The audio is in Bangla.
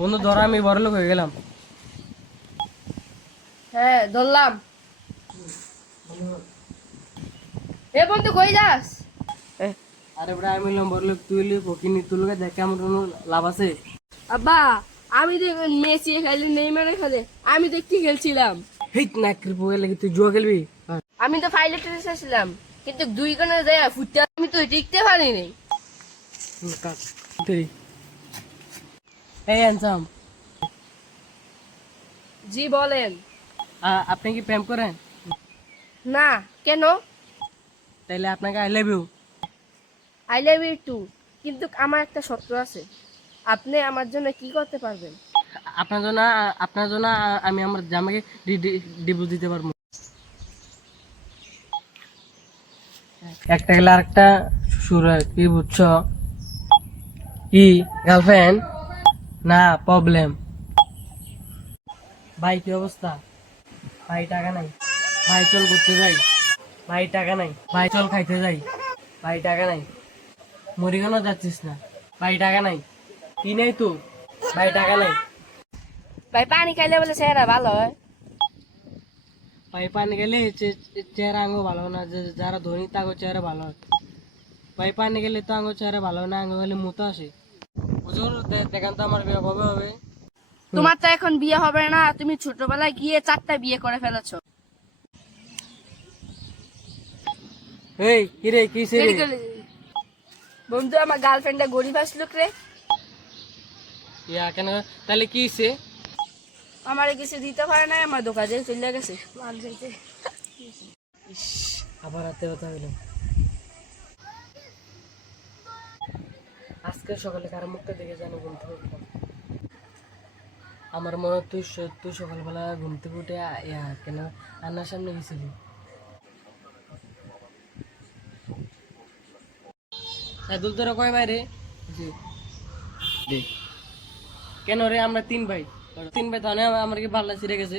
বন্ধু ধরো আমি বড়লোক হয়ে গেলাম। হ্যাঁ ধরলাম। এ বন্ধু কই যাস? আরে বড় আমি হলাম বড়লোক, তুই হলি ফকিনি, তোর লোকে দেখে আমার কোনো লাভ আছে? আব্বা, আমি দেখ মেসি খেলে নেইমারে খেলে, আমি দেখতে খেলছিলাম। হেই না কৃপো লাগে, তুই জুয়া খেলবি? আমি তো ফাইলে টেনেছিলাম, কিন্তু দুই কোণে যায় ফুটতে আমি তো টিকতে পারিনি। এই হ্যান্ডসাম, জি বলেন। আপনি কি প্রেম করেন? না, কেন? তাইলে আপনাকে I love you. I love you too, কিন্তু আমার একটা শর্ত আছে। আপনি আমার জন্য কি করতে পারবেন? আপনার জন্য আমি আমার জামাইকে ডিভোর্স দিতে পারবো। একটা গেলে আরেকটা শুরু হয়, কি বুঝছো? কি গার্লফ্রেন্ড না প্রবলেম? ভাই কি অবস্থা? ভাই টাকা নাই, ভাই চল ঘুরতে যাই। ভাই টাকা নাই, ভাই চল খাইতে যাই। ভাই টাকা নাই, মুড়িখানা যাচ্ছিস না। ভাই টাকা নাই, কি নেই তো? ভাই টাকা নাই। ভাই পানি খাইলে বলে চেহারা ভালো হয়। ভাই পানি গেলে চেহারা আঙ্গ ভালো না, যারা ধনী তাগো চেহারা ভালো হয়। ভাই পানি গেলে তো আঙ্গ চেহারা ভালো না, আঙ্গ গেলে মুতো আসে। হুজুর দেখান তো আমার বিয়ে কবে হবে? তোমার তো এখন বিয়ে হবে না, তুমি ছোটবেলায় গিয়ে 4টা বিয়ে করে ফেলেছো। এই কিরে কি রে? বন্ধু, আমার গার্লফ্রেন্ডটা গরিব আসলো রে। ইয়া কেন? তাহলে কি হইছে? আমার কিছু দিতে পারে না, আমার দোকানে চলে গেছে মাল যাইতে। ইস, আবার হাতে ব্যথা হইল। আজকে সকালে কারো মুখটা দেখে জানো ঘুম থেকে উঠলাম। আমার মনে হয় তুই সকালবেলা ঘুম থেকে উঠে ইয়া কেন আন্নার সামনে গেছিলি। সাইদুল তোরা কয় ভাই রে? জি। কেন রে? আমরা 3 ভাই। 3 ভাই তাহলে আমার কি পাল্লা ছিঁড়ে গেছে?